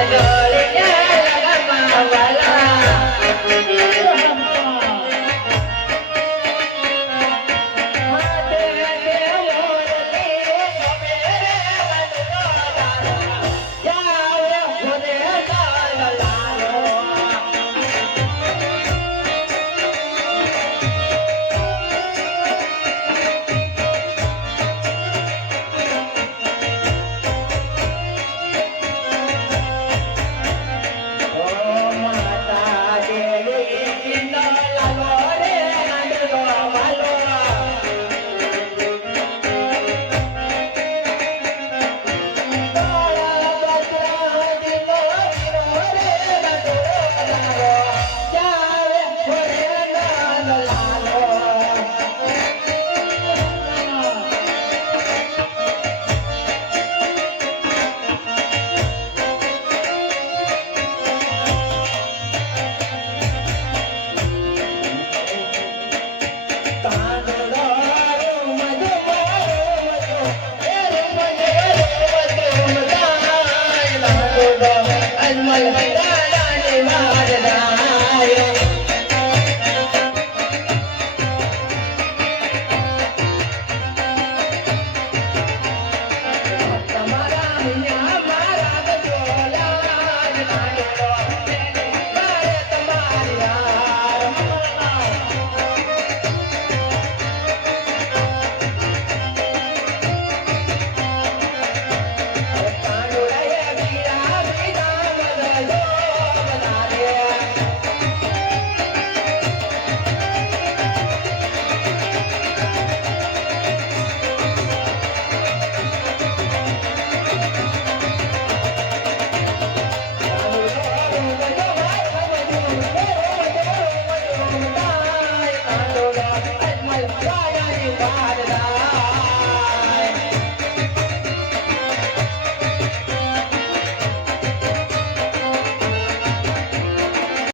I know. Ajmal રાણાને વાર